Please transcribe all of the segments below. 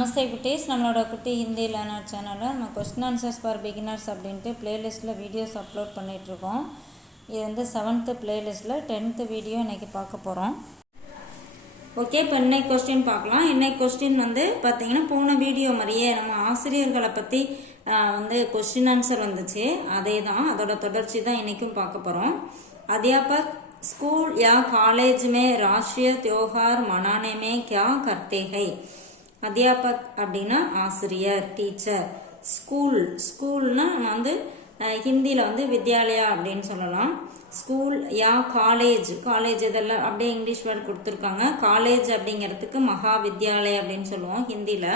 நமஸ்தே குட்டீஸ், நம்மளோட குட்டி ஹிந்தி லேர்னர் சேனலில் நம்ம கொஸ்டின் ஆன்சர்ஸ் ஃபார் பிகினர்ஸ் அப்படின்ட்டு பிளேலிஸ்ட்டில் வீடியோஸ் அப்லோட் பண்ணிகிட்ருக்கோம். இது வந்து 7th பிளேலிஸ்ட்டில் 10th வீடியோ இன்றைக்கி பார்க்க போகிறோம். ஓகே, இப்போ இன்னைக்கு கொஸ்டின் பார்க்கலாம். இன்னைக்கு கொஸ்டின் வந்து பார்த்தீங்கன்னா போன வீடியோ மாதிரியே நம்ம ஆசிரியர்களை பற்றி வந்து கொஸ்டின் ஆன்சர் வந்துச்சு. அதே தான், அதோட தொடர்ச்சி தான் இன்றைக்கும் பார்க்க போகிறோம். अध्यापक स्कूल या कॉलेज में राष्ट्रीय त्योहार मनाने में क्या करते हैं? அத்தியாபக் அப்படின்னா ஆசிரியர், டீச்சர். ஸ்கூல்னா நம்ம வந்து ஹிந்தியில் வந்து வித்யாலயா அப்படின்னு சொல்லலாம். ஸ்கூல் யா காலேஜ் இதெல்லாம் அப்படியே இங்கிலீஷ் வேர்டு கொடுத்துருக்காங்க. காலேஜ் அப்படிங்கிறதுக்கு மகா வித்யாலயா அப்படின்னு சொல்லுவோம் ஹிந்தியில்.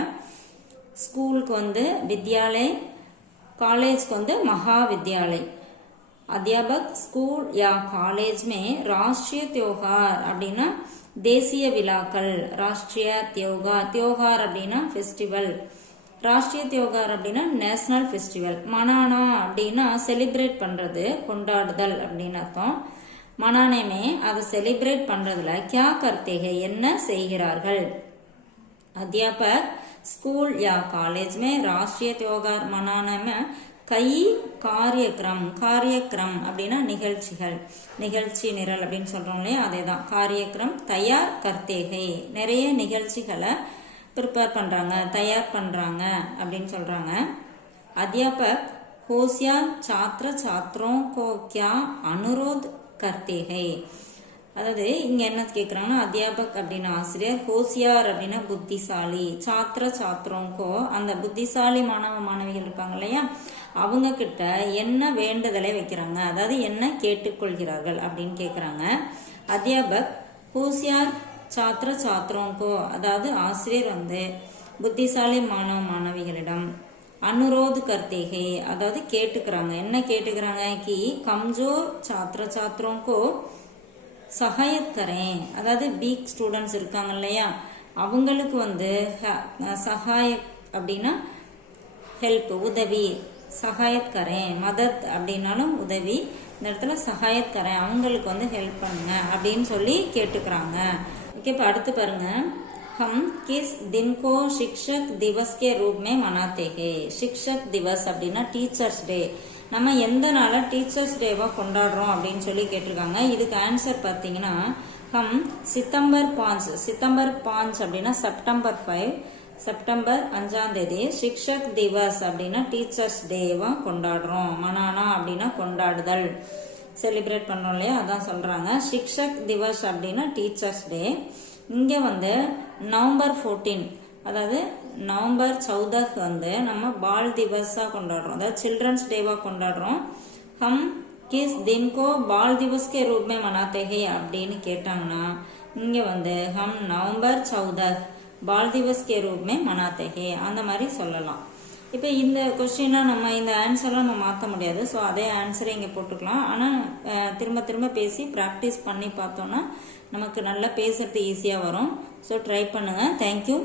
ஸ்கூலுக்கு வந்து வித்யாலய், காலேஜ்க்கு வந்து மகா வித்யாலய். अध्यापक स्कूल या कॉलेज में राष्ट्रीय त्योहार அப்படின்னா தேசிய விழாக்கள். ராஷ்ட்ரிய தியோகார் அப்படின்னா ஃபெஸ்டிவல். ராஷ்ட்ரிய தியோகார் அப்படின்னா நேஷனல் ஃபெஸ்டிவல். மனானா அப்படின்னா செலிப்ரேட் பண்றது, கொண்டாடுதல் அப்படின்னு அர்த்தம். மனானேமே அதை செலிப்ரேட் பண்றதுல क्या करते हैं என்ன செய்கிறார்கள்? अध्यापक स्कूल या कॉलेज में राष्ट्रीय त्योहार मनाने में கை காரியக்ரம் அப்படின்னா நிகழ்ச்சிகள், நிகழ்ச்சி நிரல் அப்படின்னு சொல்றோம் இல்லையா, அதே தான் காரியக்ரம். தயார் கர்த்தேகை நிறைய நிகழ்ச்சிகளை ப்ரிப்பேர் பண்றாங்க, தயார் பண்றாங்க அப்படின்னு சொல்றாங்க. அத்தியாபக் ஹோசியார் சாத்திர சாத்திரோं को क्या अनुरोध करते हैं? அதாவது இங்க என்ன கேக்குறாங்கன்னா, அத்தியாபக் அப்படின்னா ஆசிரியர், ஹோசியார் அப்படின்னா புத்திசாலி, சாத்திர சாத்திரோங்கோ அந்த புத்திசாலி மாணவ மாணவிகள் இருப்பாங்க இல்லையா, அவங்க கிட்ட என்ன வேண்டுதலை வைக்கிறாங்க, அதாவது என்ன கேட்டுக்கொள்கிறார்கள் அப்படின்னு கேக்குறாங்க. அத்தியாபக் ஹோசியார் சாத்திர சாத்திரோங்கோ அதாவது ஆசிரியர் வந்து புத்திசாலி மாணவ மாணவிகளிடம் அனுரோது கர்த்தேகை அதாவது கேட்டுக்கிறாங்க. என்ன கேட்டுக்கிறாங்க? கி கம்ஜோர் சாத்திர சாத்திரோங்கோ சகாயக்கரேன், அதாவது வீக் ஸ்டூடெண்ட்ஸ் இருக்காங்க இல்லையா, அவங்களுக்கு வந்து சகாயக் அப்படின்னா ஹெல்ப், உதவி. சகாயக்கரேன் மதத் அப்படின்னாலும் உதவி. இந்த இடத்துல சகாயக்கரேன் அவங்களுக்கு வந்து ஹெல்ப் பண்ணுங்க அப்படின்னு சொல்லி கேட்டுக்கிறாங்க. ஓகே, இப்போ அடுத்து பாருங்க. हम किस दिन को शिक्षक दिवस के रूप में मनाते हैं? शिक्षक दिवस அப்படின்னா டீச்சர்ஸ் டே. நம்ம எந்த நாளை டீச்சர்ஸ் டேவா கொண்டாடுறோம் அப்படின்னு சொல்லி கேட்டிருக்காங்க. இதுக்கு ஆன்சர் பார்த்தீங்கன்னா ஹம் சித்தம்பர் 5 அப்படின்னா செப்டம்பர் 5, செப்டம்பர் 5ஆம் தேதி சிக்ஷக் திவஸ் அப்படின்னா டீச்சர்ஸ் டேவா கொண்டாடுறோம். மனானா அப்படின்னா கொண்டாடுதல், செலிப்ரேட் பண்றோம் இல்லையா, அதான் சொல்றாங்க. சிக்ஷக் திவஸ் அப்படின்னா டீச்சர்ஸ் டே. இங்க வந்து நவம்பர் 14 அதாவது நவம்பர் 14 வந்து நம்ம பால் திவஸா கொண்டாடுறோம், அதாவது சில்ட்ரன்ஸ் டேவா கொண்டாடுறோம். ஹம் கிஸ் தின் கோ பால் திவஸ் கே ரூப் மே மனாத்தே ஹை அப்படின்னு கேட்டாங்கன்னா இங்க வந்து ஹம் நவம்பர் 14 பால் திவஸ் கே ரூப் மே மனாத்தே ஹை அந்த மாதிரி சொல்லலாம். இப்போ இந்த கொஸ்டினா நம்ம இந்த ஆன்சர்லாம் நம்ம மாற்ற முடியாது. ஸோ அதே ஆன்சரை இங்கே போட்டுக்கலாம். ஆனால் திரும்ப திரும்ப பேசி ப்ராக்டிஸ் பண்ணி பார்த்தோன்னா நமக்கு நல்லா பேசுறது ஈஸியாக வரும். ஸோ ட்ரை பண்ணுங்க. தேங்க்யூ.